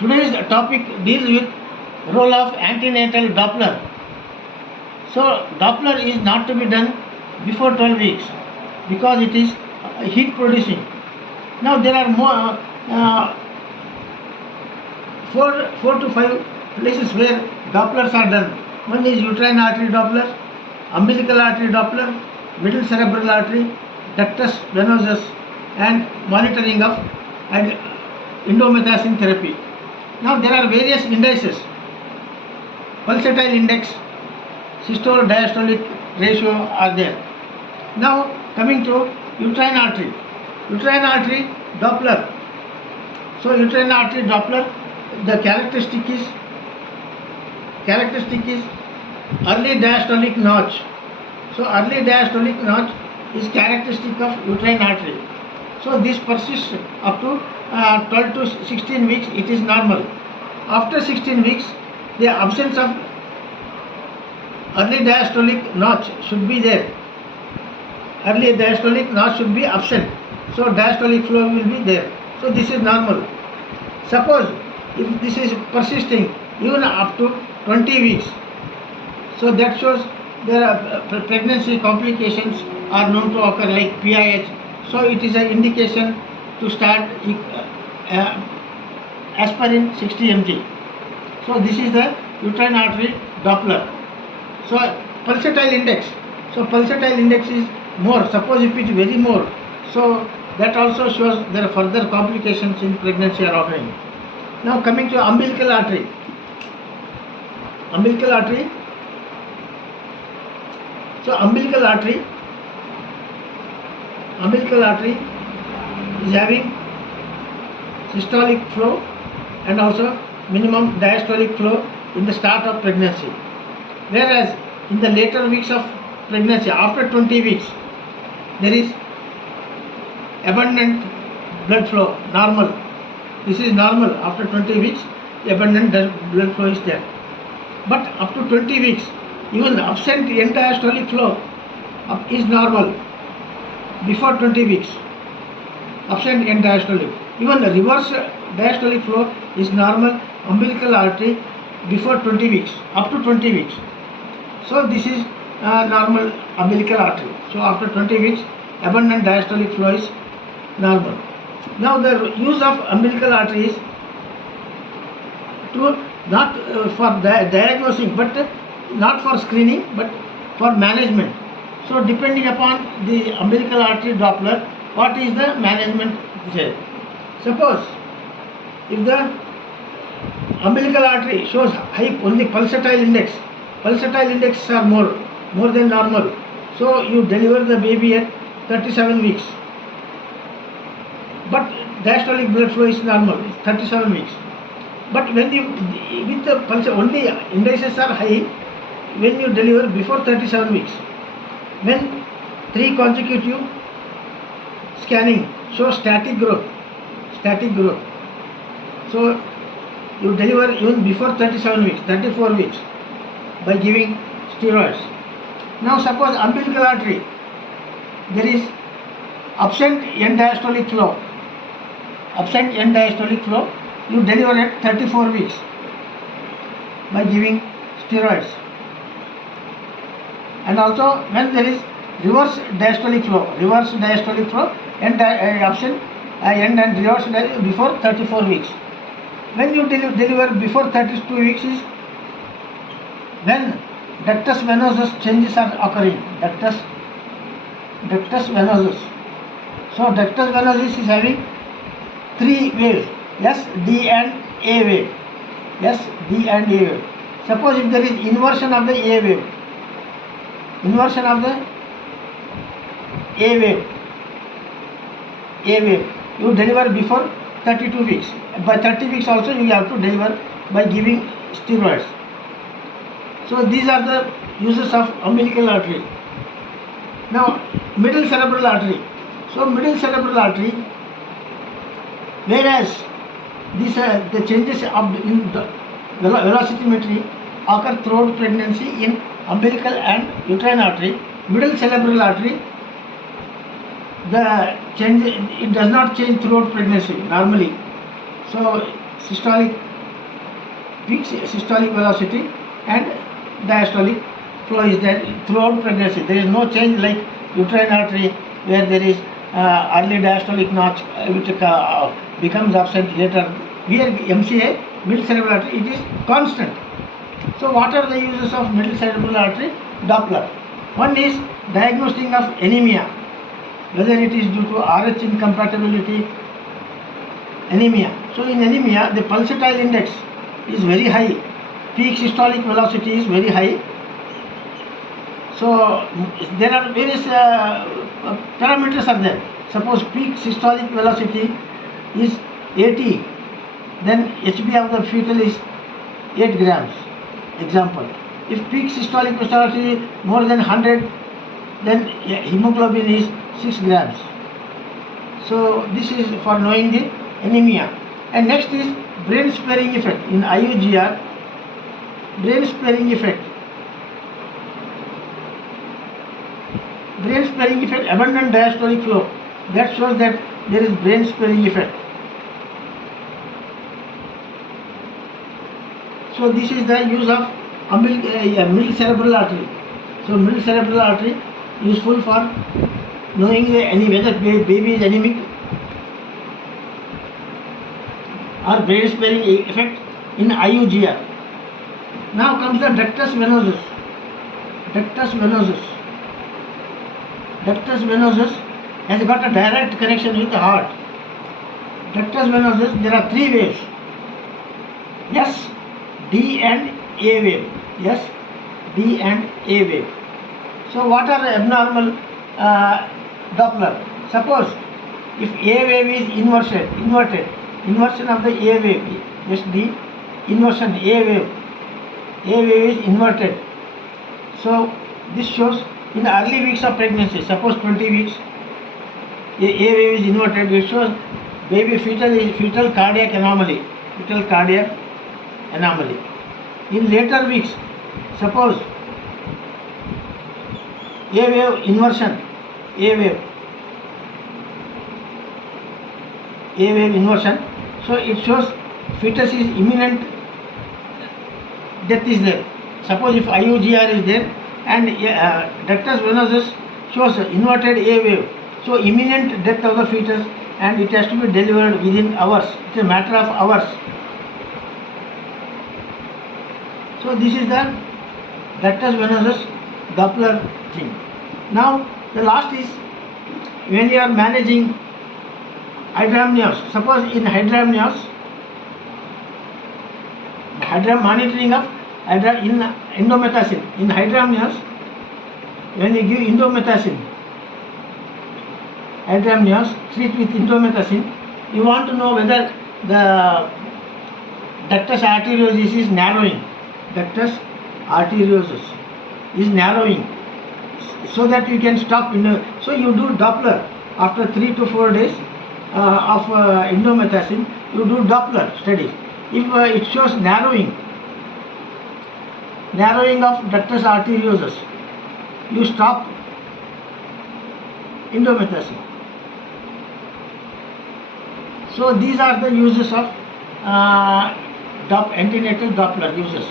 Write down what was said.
Today's topic deals with role of antenatal Doppler. So Doppler is not to be done before 12 weeks because it is heat producing. Now there are more four to five places where Dopplers are done. One is uterine artery Doppler, umbilical artery Doppler, middle cerebral artery, ductus venosus, and monitoring of and indomethacin therapy. Now there are various indices. Pulsatile index, systole diastolic ratio are there. Now coming to uterine artery. Uterine artery Doppler. So uterine artery Doppler, the characteristic is early diastolic notch. So early diastolic notch is characteristic of uterine artery. So this persists up to 12 to 16 weeks. It is normal. After 16 weeks, the absence of early diastolic notch should be there. Early diastolic notch should be absent. So diastolic flow will be there. So this is normal. Suppose if this is persisting even up to 20 weeks, so that shows there are pregnancy complications are known to occur like PIH. So it is an indication to start aspirin 60 mg. So this is the uterine artery Doppler. So pulsatile index. So pulsatile index is more. Suppose if it is very more, so that also shows there are further complications in pregnancy are occurring. Now coming to umbilical artery. Umbilical artery. So umbilical artery is having systolic flow and also minimum diastolic flow in the start of pregnancy. Whereas in the later weeks of pregnancy, after 20 weeks, there is abundant blood flow, normal. This is normal. After 20 weeks, abundant blood flow is there. But up to 20 weeks, even absent end diastolic flow is normal. Before 20 weeks, absent end diastolic. Even the reverse diastolic flow is normal umbilical artery before 20 weeks, up to 20 weeks. So this is normal umbilical artery. So after 20 weeks, abundant diastolic flow is normal. Now the use of umbilical artery is to not for diagnosing, but not for screening, but for management. So depending upon the umbilical artery Doppler, what is the management there? Suppose if the umbilical artery shows high only pulsatile indexes are more than normal. So you deliver the baby at 37 weeks. But diastolic blood flow is normal, 37 weeks. But when you with the pulse only indices are high when you deliver before 37 weeks. When 3 consecutive scanning shows static growth. So you deliver even before 37 weeks, 34 weeks by giving steroids. Now suppose umbilical artery, there is absent end diastolic flow, you deliver at 34 weeks by giving steroids. And also when there is reverse diastolic flow, end and reverse before 34 weeks. When you deliver before 32 weeks is when ductus venosus changes are occurring. Ductus venosus. So ductus venosus is having 3 waves, S, D and A wave. Suppose if there is inversion of the A wave, you deliver before 32 weeks. By 30 weeks also you have to deliver by giving steroids. So these are the uses of umbilical artery. Now middle cerebral artery. So middle cerebral artery, whereas these the changes in the velocimetry occur throughout pregnancy in umbilical and uterine artery, middle cerebral artery, it does not change throughout pregnancy normally. So systolic peak systolic velocity and diastolic flow is there throughout pregnancy. There is no change like uterine artery where there is early diastolic notch which becomes absent later. Here MCA, middle cerebral artery, it is constant. So what are the uses of middle cerebral artery? Doppler. One is diagnosing of anemia, whether it is due to RH incompatibility, anemia. So in anemia, the pulsatile index is very high, peak systolic velocity is very high. So there are various parameters are there. Suppose peak systolic velocity is 80, then HB of the fetal is 8 grams. Example. If peak systolic velocity is more than 100, then hemoglobin is 6 grams. So this is for knowing the anemia. And next is brain sparing effect. In IUGR, brain sparing effect. Brain sparing effect, abundant diastolic flow. That shows that there is brain sparing effect. So this is the use of middle cerebral artery. So middle cerebral artery useful for knowing whether baby is anemic or brain sparing effect in IUGR. Now comes the ductus venosus. Ductus venosus. Ductus venosus has got a direct connection with the heart. Ductus venosus, there are three waves. S, D and A wave. Yes, D and A wave. So what are abnormal Doppler? Suppose if A wave is inversion of the A wave, just the inversion A wave is inverted. So this shows in the early weeks of pregnancy, suppose 20 weeks, A wave is inverted, it shows baby fetal cardiac anomaly. In later weeks, suppose A wave inversion, A wave inversion, so it shows fetus is imminent, death is there. Suppose if IUGR is there and ductus venosus shows inverted A wave, so imminent death of the fetus and it has to be delivered within hours. It's a matter of hours. So this is the ductus venosus Doppler thing. Now the last is when you are managing hydramnios. Suppose in hydramnios, monitoring of in indomethacin. In hydramnios, when you give indomethacin, hydramnios, treat with indomethacin, you want to know whether the ductus arteriosus is narrowing. Ductus arteriosus is narrowing, so that you can stop. So you do Doppler after 3 to 4 days of indomethacin. You do Doppler study. If it shows narrowing of ductus arteriosus, you stop indomethacin. So these are the uses of antenatal Doppler uses.